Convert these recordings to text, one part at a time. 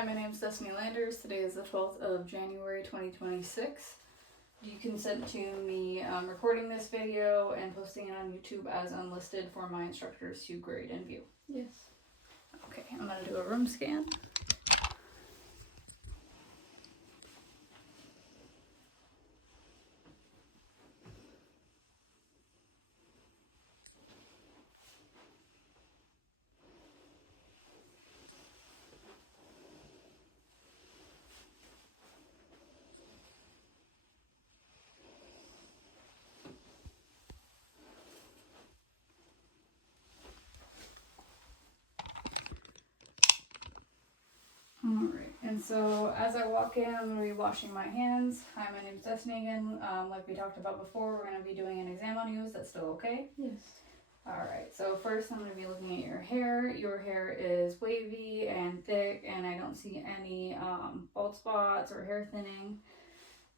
Hi, my name is Destiny Landers. Today is the 12th of January 2026. You consent to me recording this video and posting it on YouTube as unlisted for my instructors to grade and view? Yes. Okay, I'm going to do a room scan. Alright, and so as I walk in, I'm going to be washing my hands. Hi, my name is Destiny again. Like we talked about before, we're going to be doing an exam on you. Is that still okay? Yes. Alright, so first I'm going to be looking at your hair. Your hair is wavy and thick, and I don't see any bald spots or hair thinning.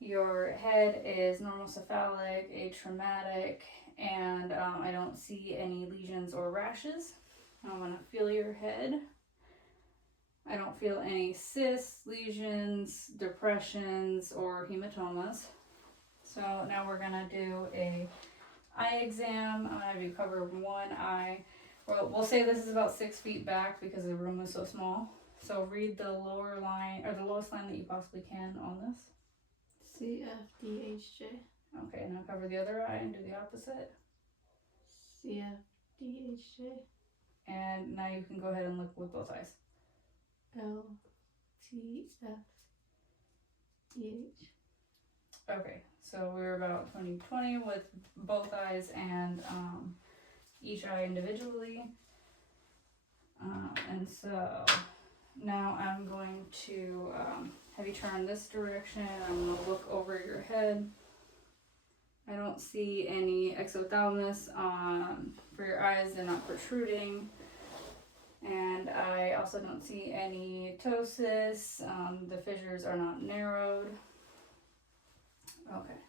Your head is normal cephalic, atraumatic, and I don't see any lesions or rashes. I'm going to feel your head. I don't feel any cysts, lesions, depressions, or hematomas. So now we're going to do a eye exam. I'm going to do cover one eye. We'll say this is about 6 feet back because the room is so small. So read the lower line, or the lowest line that you possibly can on this. CFDHJ. Okay, now cover the other eye and do the opposite. CFDHJ. And now you can go ahead and look with both eyes. LTFDH. Okay, so we're about 20/20 with both eyes and each eye individually. And so now I'm going to have you turn this direction. I'm going to look over your head. I don't see any exophthalmos for your eyes. They're not protruding. And I also don't see any ptosis. The fissures are not narrowed. Okay.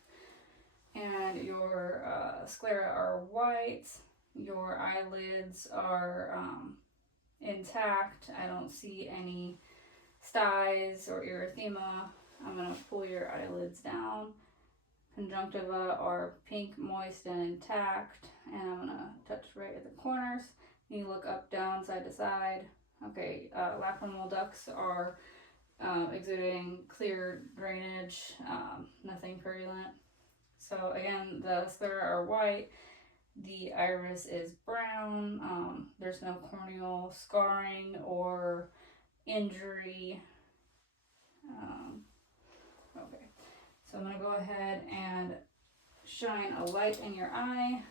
And your sclera are white. Your eyelids are intact. I don't see any styes or erythema. I'm going to pull your eyelids down. Conjunctiva are pink, moist, and intact. And I'm going to touch right at the corners. You look up, down, side to side. Okay, lacrimal ducts are exuding clear drainage, nothing purulent. So again, the sclera are white. The iris is brown. There's no corneal scarring or injury. Okay, so I'm going to go ahead and shine a light in your eye.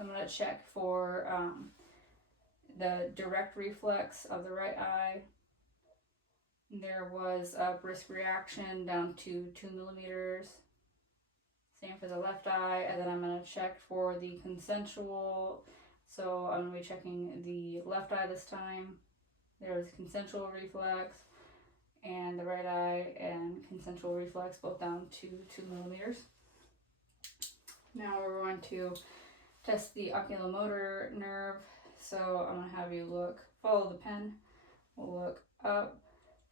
I'm going to check for the direct reflex of the right eye. There was a brisk reaction down to 2 millimeters. Same for the left eye. And then I'm going to check for the consensual. So I'm going to be checking the left eye this time. There was consensual reflex, and the right eye and consensual reflex both down to 2 millimeters. Now we're going to test the oculomotor nerve. So I'm going to have you follow the pen. We'll look up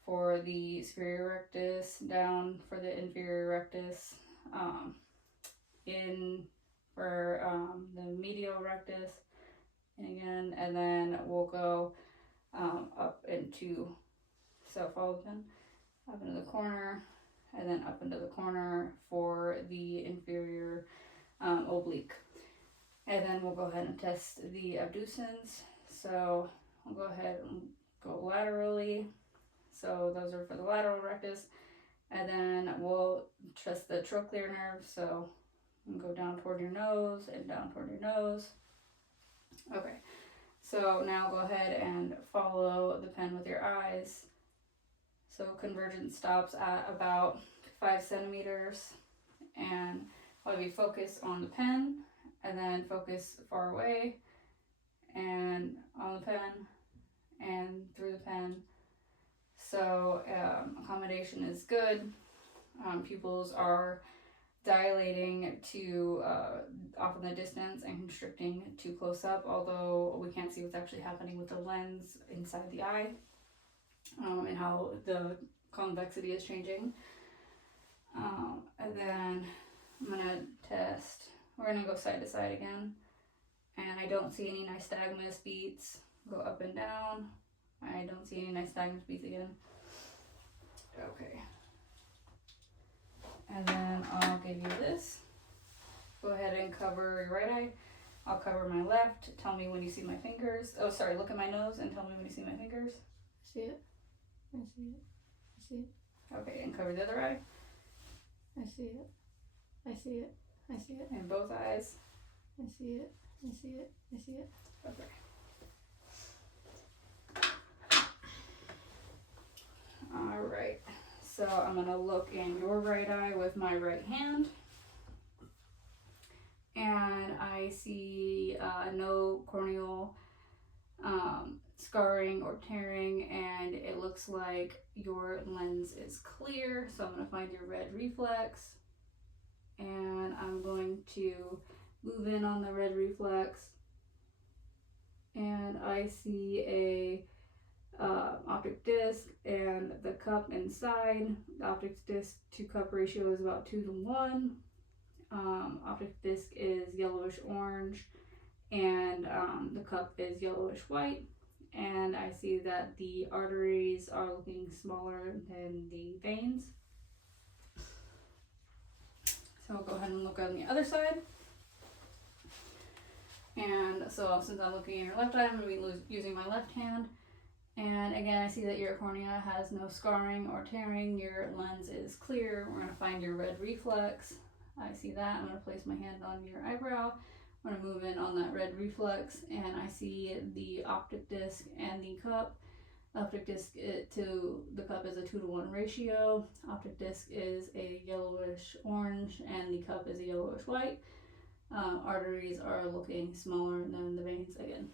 for the superior rectus, down for the inferior rectus, in for the medial rectus, and again, and then we'll go up into, so follow the pen, up into the corner, and then up into the corner for the inferior oblique. And then we'll go ahead and test the abducens. So I'll go ahead and go laterally. So those are for the lateral rectus. And then we'll test the trochlear nerve. So I'm go down toward your nose and down toward your nose. Okay. So now go ahead and follow the pen with your eyes. So convergence stops at about 5 centimeters. And I'll have you focus on the pen. And then focus far away, and on the pen, and through the pen. So accommodation is good. Pupils are dilating to off in the distance and constricting too close up, although we can't see what's actually happening with the lens inside the eye. and how the convexity is changing. And then I'm gonna test. We're gonna go side to side again, and I don't see any nystagmus beats. Go up and down. I don't see any nystagmus beats again. Okay. And then I'll give you this. Go ahead and cover your right eye. I'll cover my left. Tell me when you see my fingers. Oh, sorry. Look at my nose and tell me when you see my fingers. I see it. I see it. I see it. Okay, and cover the other eye. I see it. I see it. I see it. And both eyes. I see it. I see it. I see it. Okay. All right. So I'm gonna look in your right eye with my right hand. And I see no corneal scarring or tearing, and it looks like your lens is clear. So I'm going to find your red reflex, and I'm going to move in on the red reflex, and I see a optic disc and the cup inside. The optic disc to cup ratio is about 2 to 1. Optic disc is yellowish orange, and the cup is yellowish white, and I see that the arteries are looking smaller than the veins. So I'll go ahead and look on the other side. And so since I'm looking in your left eye, I'm going to be using my left hand. And again, I see that your cornea has no scarring or tearing. Your lens is clear. We're going to find your red reflex. I see that. I'm going to place my hand on your eyebrow. I'm going to move in on that red reflex, and I see the optic disc and the cup. Optic disc to the cup is a 2 to 1 ratio. Optic disc is a yellowish orange, and the cup is a yellowish white. Arteries are looking smaller than the veins again.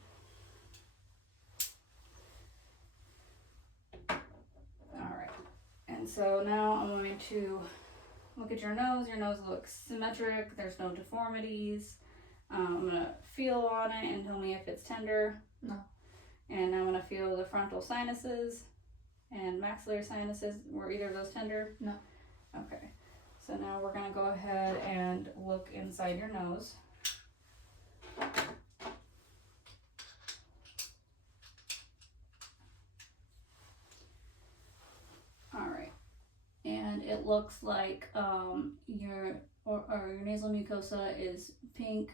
Alright, and so now I'm going to look at your nose. Your nose looks symmetric. There's no deformities. I'm going to feel on it and tell me if it's tender. No. And I'm going to feel the frontal sinuses and maxillary sinuses. Were either of those tender? No. Okay. So now we're going to go ahead and look inside your nose. Alright. And it looks like your nasal mucosa is pink,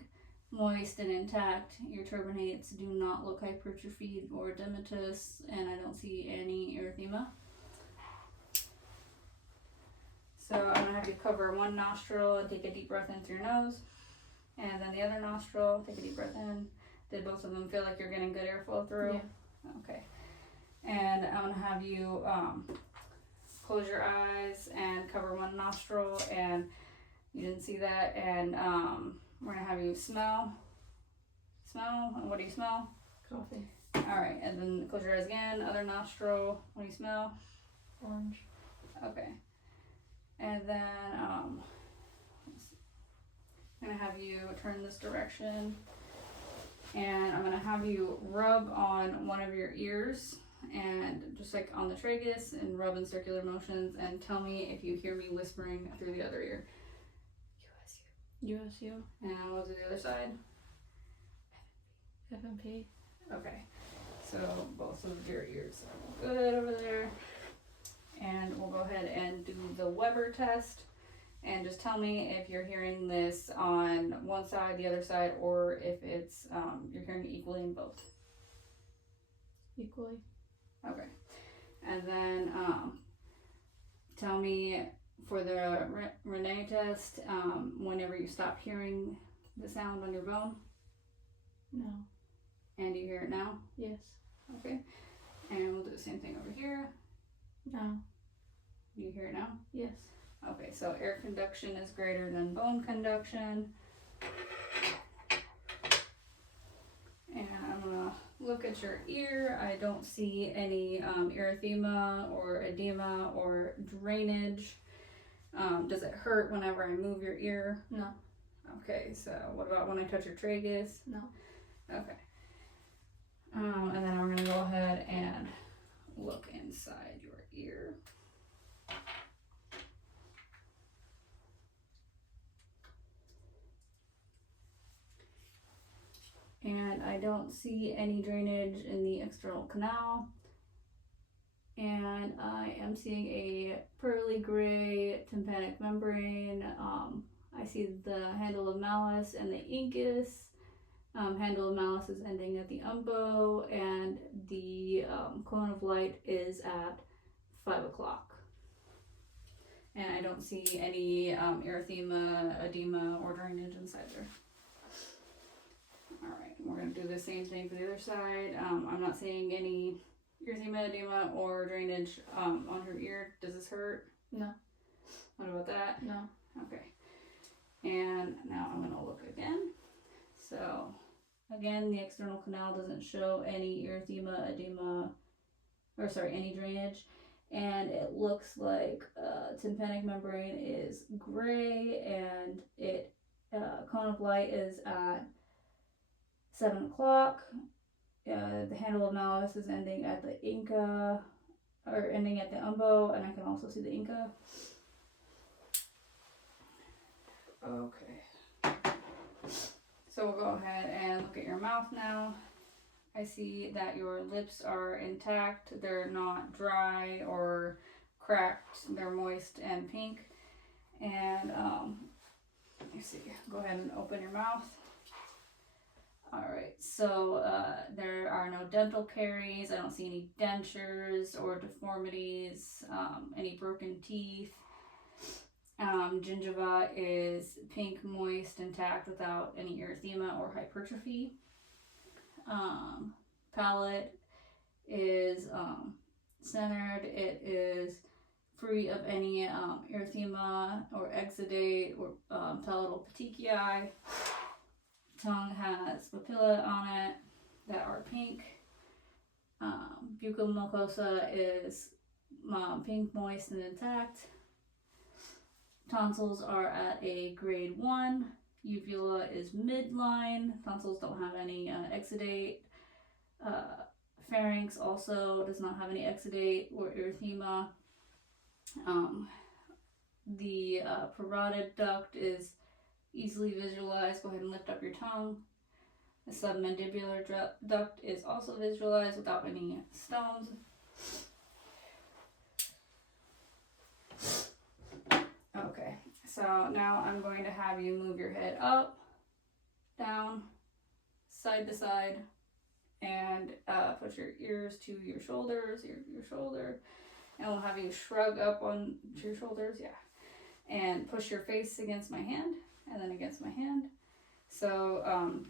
moist, and intact. Your turbinates do not look hypertrophied or edematous, and I don't see any erythema. So I'm going to have you cover one nostril and take a deep breath in through your nose. And then the other nostril, take a deep breath in. Did both of them feel like you're getting good airflow through? Yeah. Okay. And I'm going to have you close your eyes and cover one nostril, and you didn't see that. And we're going to have you smell. Smell. And what do you smell? Coffee. Alright, and then close your eyes again. Other nostril. What do you smell? Orange. Okay. And then I'm going to have you turn this direction, and I'm going to have you rub on one of your ears, and just like on the tragus, and rub in circular motions, and tell me if you hear me whispering through the other ear. USU. And we'll do the other side. FMP. Okay. So both of your ears are good over there. And we'll go ahead and do the Weber test. And just tell me if you're hearing this on one side, the other side, or if it's you're hearing it equally in both. Equally. Okay. And then tell me for the Renee test, whenever you stop hearing the sound on your bone. No. And you hear it now? Yes. Okay. And we'll do the same thing over here. No. You hear it now? Yes. Okay, so air conduction is greater than bone conduction. And I'm gonna look at your ear. I don't see any erythema or edema or drainage. Does it hurt whenever I move your ear? No. Okay, so what about when I touch your tragus? No. Okay. And then I'm gonna go ahead and look inside. don't see any drainage in the external canal. And I am seeing a pearly gray tympanic membrane. I see the handle of malice and the incus. Handle of malice is ending at the umbo, and the cone of light is at 5 o'clock. And I don't see any erythema, edema, or drainage inside there. Alright, we're going to do the same thing for the other side. I'm not seeing any erythema, edema, or drainage on her ear. Does this hurt? No. What about that? No. Okay. And now I'm going to look again. So, again, the external canal doesn't show any erythema, edema, any drainage. And it looks like tympanic membrane is gray, and it cone of light is at 7 o'clock. The handle of malice is ending at the inca, or ending at the umbo, and I can also see the inca. Okay. So we'll go ahead and look at your mouth now. I see that your lips are intact. They're not dry or cracked. They're moist and pink. And let me see. Go ahead and open your mouth. Alright, so there are no dental caries. I don't see any dentures or deformities, any broken teeth. Gingiva is pink, moist, intact without any erythema or hypertrophy. Palate is centered. It is free of any erythema or exudate or palatal petechiae. Tongue has papilla on it that are pink. Buccal mucosa is pink, moist, and intact. Tonsils are at a grade 1. Uvula is midline. Tonsils don't have any exudate. Pharynx also does not have any exudate or erythema. The parotid duct is easily visualized. Go ahead and lift up your tongue. The submandibular duct is also visualized without any stones. Okay, so now I'm going to have you move your head up, down, side to side, and put your ears to your shoulders, your shoulder, and we'll have you shrug up on your shoulders, and push your face against my hand, and then against my hand. So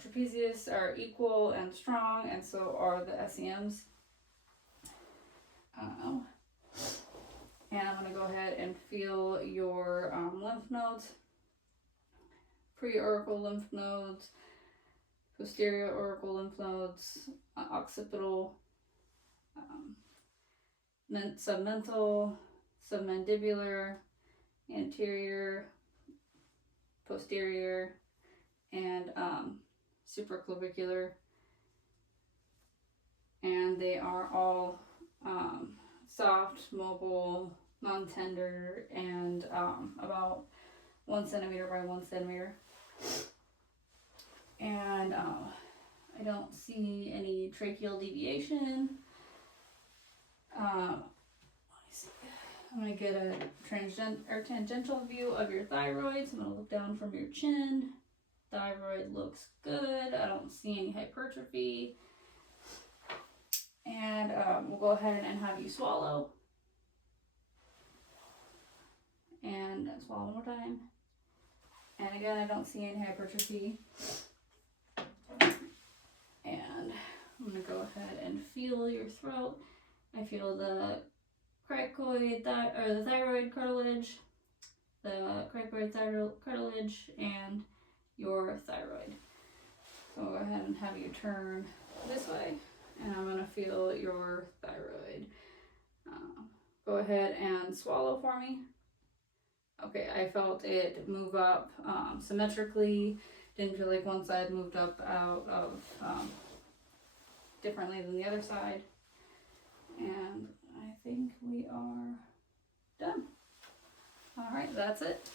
trapezius are equal and strong, and so are the SEMs. And I'm going to go ahead and feel your lymph nodes, pre-auricle lymph nodes, posterior auricle lymph nodes, occipital, submental, submandibular, anterior, posterior, and supraclavicular. And they are all soft, mobile, non-tender, and about 1 centimeter by 1 centimeter. And I don't see any tracheal deviation. Let me see. I'm going to get a tangential view of your thyroid. So I'm going to look down from your chin. Thyroid looks good. I don't see any hypertrophy. And we'll go ahead and have you swallow. And swallow one more time. And again, I don't see any hypertrophy. And I'm going to go ahead and feel your throat. I feel the cricoid, the thyroid cartilage, the cricoid cartilage, and your thyroid. So I'll go ahead and have you turn this way, and I'm going to feel your thyroid. Go ahead and swallow for me. Okay, I felt it move up symmetrically. Didn't feel like one side moved up out of differently than the other side. And I think we are done. All right, that's it.